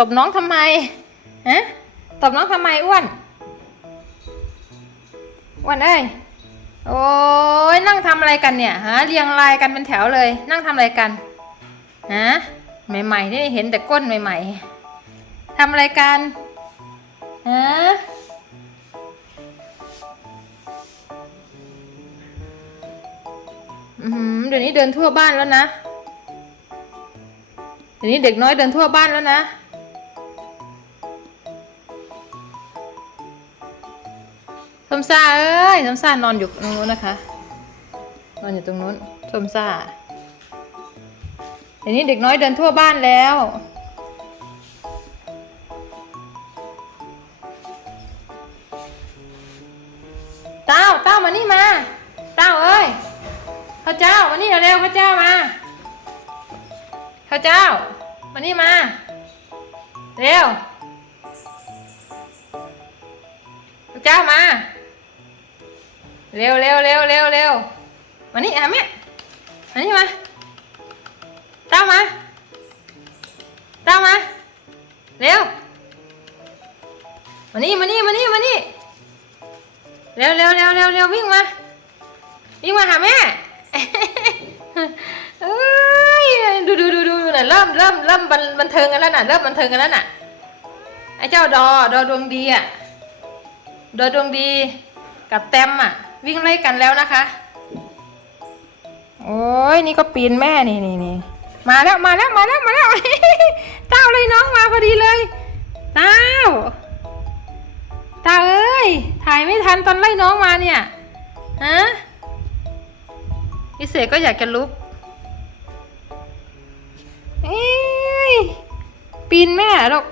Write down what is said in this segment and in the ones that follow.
ตบน้องทำไมฮะตบน้องทำไมอ้วนอ้วนเอ้ยโอ้ยนั่งทำอะไรกันเนี่ยฮะเรียงรายกันเป็นแถวเลย นั่งทำอะไรกันฮะใหม่ๆนี่เห็นแต่ก้นใหม่ ๆทำอะไรกันฮะอือหือเดี๋ยวนี้เดินทั่วบ้านแล้วนะเดี๋ยวนี้เด็กน้อยเดินทั่วบ้านแล้วนะ ซ่าเอ้ยสมซ่านอนอยู่ตรงนู้นนะคะ นอนอยู่ตรงนู้นสมซ่าเดี๋ยวนี้เด็กน้อยเดินทั่วบ้านแล้ว เต้าเต้ามานี่มา เต้าเอ้ยข้าเจ้ามานี่เร็วๆข้าเจ้ามาข้าเจ้ามานี่มา เร็วข้าเจ้ามา เร็วเร็วเร็วเร็วเร็วมานี่อะแม่มานี่มาเต้ามาเต้ามาเร็วมานี่มานี่มานี่มานี่เร็วเร็วเร็วเร็วเร็ววิ่งมาวิ่งมาหาแม่เอ้ยดูดูดูดูดูน่ะเริ่มเริ่มเริ่มบันบันเทิงกันแล้วน่ะเริ่มบันเทิงกันแล้วน่ะไอ้เจ้าดอดอดวงดีอะดอดวงดีกับแตมอะ วิ่งไล่กันแล้วนะคะ โอ้ยนี่ก็ปีนแม่นี่นี่นี่มาแล้วมาแล้วมาแล้วมาแล้วเต้าเลยน้องมาพอดีเลยเต้าเต้าเอ้ย ถ่ายไม่ทันตอนไล่น้องมาเนี่ย ฮะพิเศษก็อยากจะลุกเอ้ยปีนแม่หรอก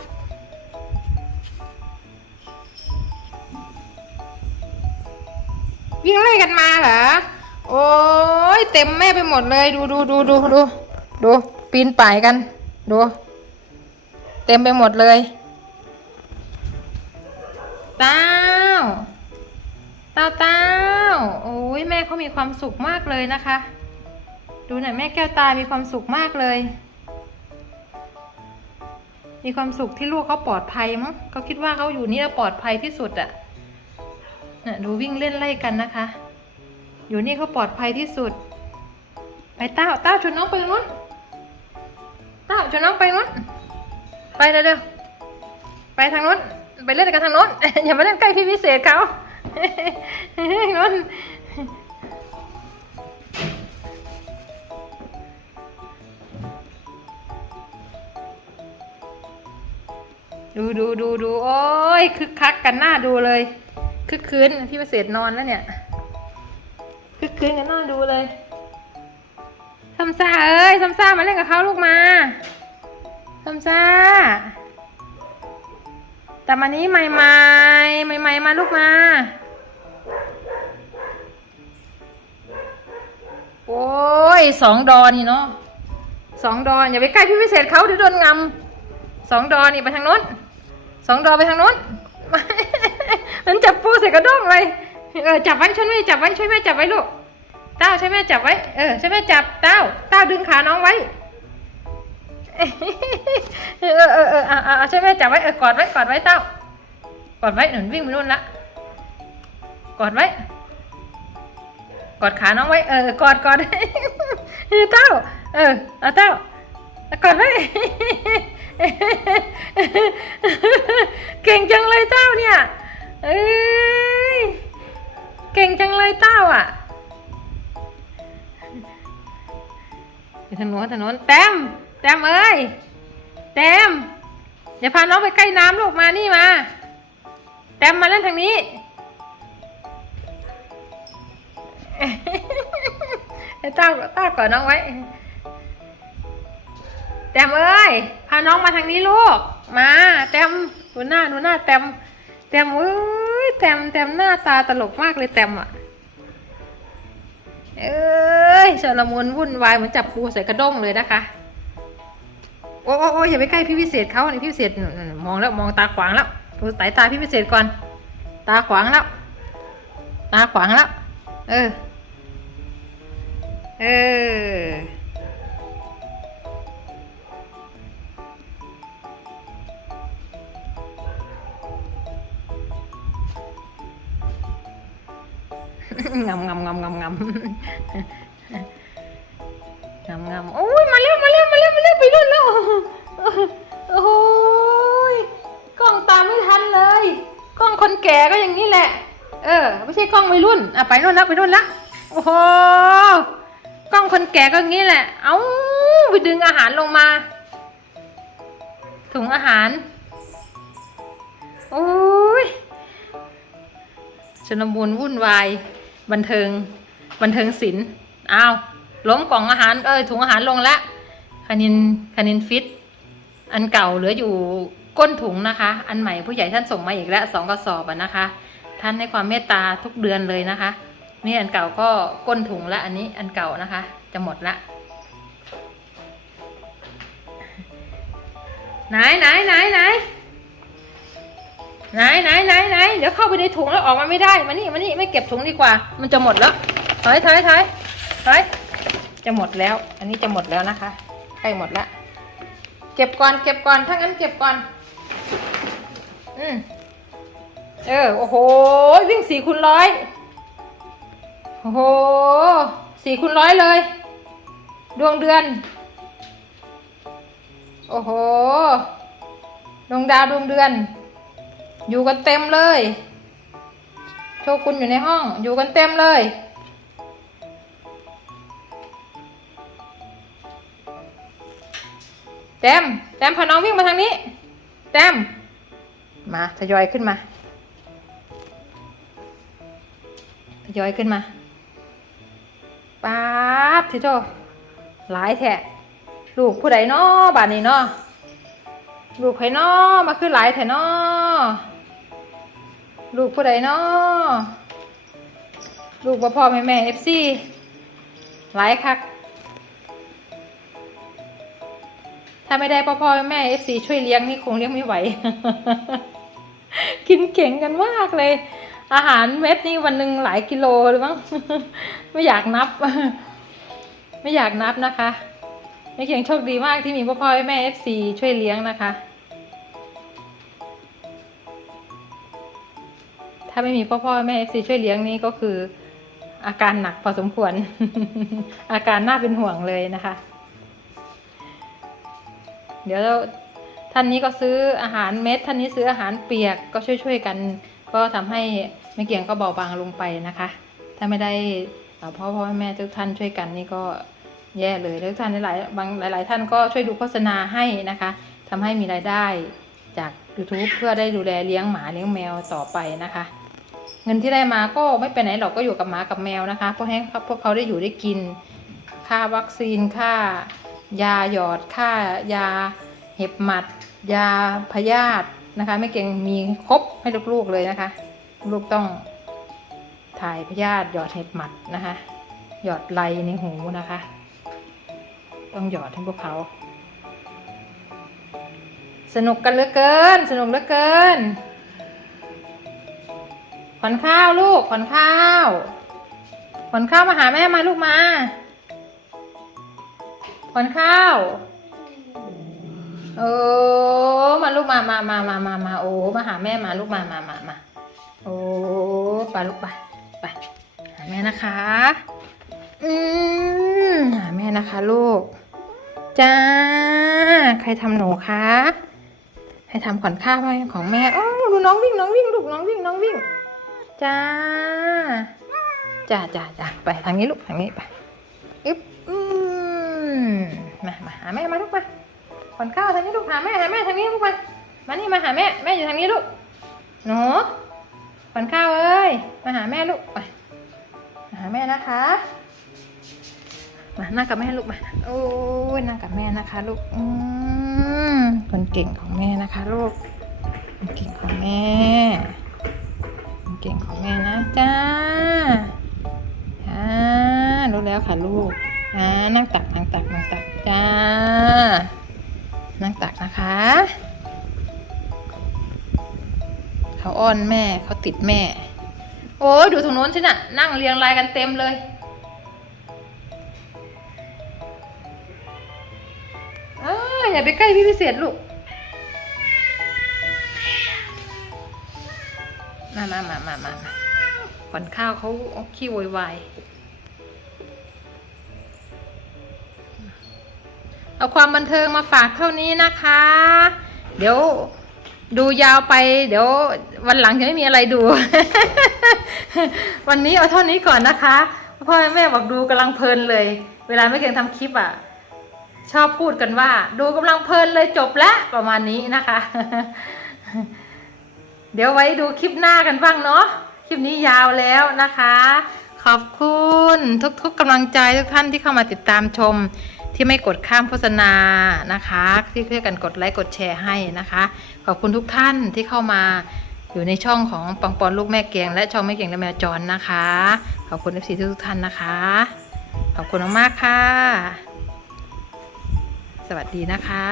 วิ่งไล่กันมาเหรอ โอ้ยเต็มแม่ไปหมดเลย ดูดูดูดูดูดูปีนป่ายกัน ดู เต็มไปหมดเลยเต้าเต้าเต้าโอ้ยแม่เขามีความสุขมากเลยนะคะ ดูหน่อยแม่แก้วตามีความสุขมากเลย มีความสุขที่ลูกเขาปลอดภัยมั้งเขาคิดว่าเขาอยู่นี่แล้วปลอดภัยที่สุดอะ น่ะดูวิ่งเล่นไล่กันนะคะ อยู่นี่เขาปลอดภัยที่สุด ไปเต้าเต้าชวนน้องไปนู้นเต้าชวนน้องไปนู้นไปเร็วๆไปทางนู้นไปเล่นกันทางนู้นอย่ามาเล่นใกล้พี่พิเศษเขานู้นดูดูดูดูโอ้ยคึกคักกันหน้าดูเลย คึกคืนพี่ประเสริฐนอนแล้วเนี่ย คึกคืนกันน้าดูเลยซัมซ่าเอ้ยซัมซ่ามาเล่นกับเขาลูกมาซัมซ่าแต่มานี้ใหม่ใหม่ใหม่ใหม่มาลูกมา โอ้ยสองดอนนี่เนาะสองดอนอย่าไปใกล้พี่พิเศษเขาเดี๋ยวโดนงำสองดอนนี่ไปทางโน้นสองดอนไปทางโน้น มันจับปูใส่กระด้งเลยเออจับไว้ช่วยแม่จับไว้ช่วยแม่จับไว้ลูกเต้าช่วยแม่จับไว้เออช่วยแม่จับเต้าเต้าดึงขาน้องไว้เออเออเออเอาเอาช่วยแม่จับไว้เออกอดไว้กอดไว้เต้ากอดไว้หนุนวิ่งไปนู่นละกอดไว้ กอดขาน้องไว้ เออกอดกอดเออเต้า เออเอาเต้ากอดไว้ เก่งจังเลยเต้าเนี่ย เอ้ย เก่งจังเลยเต้าอะไปทางโน้นทางโน้นแต้มแต้มเอ้ยแต้มอย่าพาน้องไปใกล้น้ำลูกมานี่มาแต้มมาเล่นทางนี้ให้เต้าเต้ากอดน้องไว้แต้มเอ้ยพาน้องมาทางนี้ลูก มาแต้มดูหน้าดูหน้าแต้ม แต้มเอ้ยแต้มแต้มหน้าตาตลกมากเลยแต้มอะ เอ้ยชลมุนวุ่นวายเหมือนจับปูใส่กระด้งเลยนะคะ โอ้โอ้โออย่าไปใกล้พี่พิเศษเขาอันนี้พี่พิเศษมองแล้วมองตาขวางแล้วดูสายตาพี่พิเศษก่อน ตาขวางแล้ว ตาขวางแล้ว เออ เออ งำงำงำงำงำงำงำโอ้ยมาเร็วมาเร็วมาเร็วมาเร็วไปนู่นแล้วโอ้โหยกล้องตามไม่ทันเลย กล้องคนแก่ก็อย่างนี้แหละ เออ ไม่ใช่กล้องวัยรุ่นอะไปนู่นแล้วไปนู่นแล้วโอ้โหกล้องคนแก่ก็อย่างนี้แหละ เอาไปดึงอาหารลงมา ถุงอาหารโอ้ยชนบูนวุ่นวาย บันเทิง บันเทิงศิลป์อ้าวล้มกล่องอาหารเอ้ยถุงอาหารลงแล้วคานินคานินฟิต อันเก่าเหลืออยู่ก้นถุงนะคะ อันใหม่ผู้ใหญ่ท่านส่งมาอีกแล้วสองกระสอบอะนะคะ ท่านให้ความเมตตาทุกเดือนเลยนะคะ นี่อันเก่าก็ก้นถุงละอันนี้อันเก่านะคะ จะหมดละไหนไหนไหนไหน ไหนไหนไหนไหนเดี๋ยวเข้าไปในถุงแล้วออกมาไม่ได้มานี่มานี่ไม่เก็บถุงดีกว่า มันจะหมดแล้วถอยถอยถอยถอยจะหมดแล้ว อันนี้จะหมดแล้วนะคะใกล้หมดแล้วเก็บก่อนเก็บก่อนถ้างั้นเก็บก่อน อืมเออโอ้โหวิ่งสี่คูณร้อยโอ้โหสี่คูณร้อยเลย ดวงเดือน โอ้โหดวงดาวดวงเดือน อยู่กันเต็มเลย โชกุนอยู่ในห้อง อยู่กันเต็มเลยเต็มเต็มพาน้องวิ่งมาทางนี้เต็มมาทยอยขึ้นมาทยอยขึ้นมาป๊าบทีโตหลายแทะลูกผู้ใดน้อบานนี้เนาะลูกไผน้อมาคือหลายแท้น้อ ลูกผู้ใดน้อลูกพ่อพ่อแม่แม่เอฟซีหลายคัก ถ้าไม่ได้พ่อพ่อแม่แม่เอฟซีช่วยเลี้ยงนี่คงเลี้ยงไม่ไหว กินเก่งกันมากเลย อาหารเม็ดนี่วันหนึ่งหลายกิโลเลยมั้งไม่อยากนับ ไม่อยากนับนะคะแม่เขียงโชคดีมากที่มีพ่อพ่อแม่เอฟซีช่วยเลี้ยงนะคะาไม่มีพ่อพ่อแม่เอฟซีช่วยเลี้ยงนี่ก็คือ อาการหนักพอสมควร อาการน่าเป็นห่วงเลยนะคะ เดี๋ยวท่านนี้ก็ซื้ออาหารเม็ดท่านนี้ซื้ออาหารเปียกก็ช่วยๆกัน ก็ทำให้แม่เกี่ยงก็เบาบางลงไปนะคะ ถ้าไม่ได้พ่อพ่อแม่ทุกท่านช่วยกันนี่ก็แย่เลยแล้วท่านหลายบางหลาย ๆ ท่านก็ช่วยดูโฆษณาให้นะคะทำให้มีรายได้จาก YouTube เพื่อได้ดูแลเลี้ยงหมาเลี้ยงแมวต่อไปนะคะ เงินที่ได้มาก็ไม่ไปไหนหรอกก็อยู่กับหมากับแมวนะคะเพราะให้พวกเขาได้อยู่ได้กิน ค่าวัคซีนค่า ยาหยอดค่ายา เห็บหมัด ยาพยาธินะคะไม่เก่งมีครบให้ลูกๆเลยนะคะ ลูกต้องถ่ายพยาธิหยอดเห็บหมัดนะคะ หยอดไรในหูนะคะ ต้องหยอดให้พวกเขา สนุกกันเหลือเกิน สนุกเหลือเกิน ขวัญข้าวลูกขวัญข้าวขวัญข้าวมาหาแม่มาลูกมาขวัญข้าวเออมาลูกมามามามามามาโอ้มาหาแม่มาลูกมามามามาโอ้ไปลูกไปไปหาแม่นะคะ อืมหาแม่นะคะลูกจ้าใครทำหนูคะให้ทำขวัญข้าวให้ของแม่โอ้ดูน้องวิ่งน้องวิ่งลูกน้องวิ่งน้องวิ่ง จ้าจ้าจ้าจ้าไปทางนี้ลูกทางนี้ไปอึ๊บอืมมามาหาแม่มาลูกมาขวัญข้าวทางนี้ลูกหาแม่หาแม่ทางนี้ลูกมามานี่มาหาแม่แม่อยู่ทางนี้ลูกหนูขวัญข้าวเอ้ยมาหาแม่ลูกไปมาหาแม่นะคะมานั่งกับแม่ลูกมาโอ้ยนั่งกับแม่นะคะลูกอืมคนเก่งของแม่นะคะลูกคนเก่งของแม่ เก่งของแม่นะจ้าอ่ารู้แล้วค่ะลูกอ่านั่งตักนั่งตักนั่งตักจ้า นั่งตักนะคะ เขาอ้อนแม่เขาติดแม่ โอ้ดูตรงโน้นสิน่ะ นั่งเรียงรายกันเต็มเลยอ้ยอย่าไปใกล้พี่พิเศษลูก มามามามามาขวัญข้าวเขาขี้โวยวายเอาความบันเทิงมาฝากเท่านี้นะคะ เดี๋ยวดูยาวไป เดี๋ยววันหลังจะไม่มีอะไรดู วันนี้เอาเท่านี้ก่อนนะคะพ่อแม่บอกดูกำลังเพลินเลย เวลาไม่เก่งทำคลิปอะ ชอบพูดกันว่า ดูกำลังเพลินเลยจบแล้วประมาณนี้นะคะ เดี๋ยวไว้ดูคลิปหน้ากันบ้างเนาะคลิปนี้ยาวแล้วนะคะ ขอบคุณทุกๆกำลังใจทุกท่านที่เข้ามาติดตามชม ที่ไม่กดข้ามโฆษณานะคะ ที่ช่วยกันกดไลค์กดแชร์ให้นะคะ ขอบคุณทุกท่านที่เข้ามาอยู่ในช่องของปังปอนลูกแม่เกียงและช่องแม่เกียงและแมวจรนะคะ ขอบคุณเอฟซีทุกท่านนะคะ ขอบคุณมากๆค่ะ สวัสดีนะคะ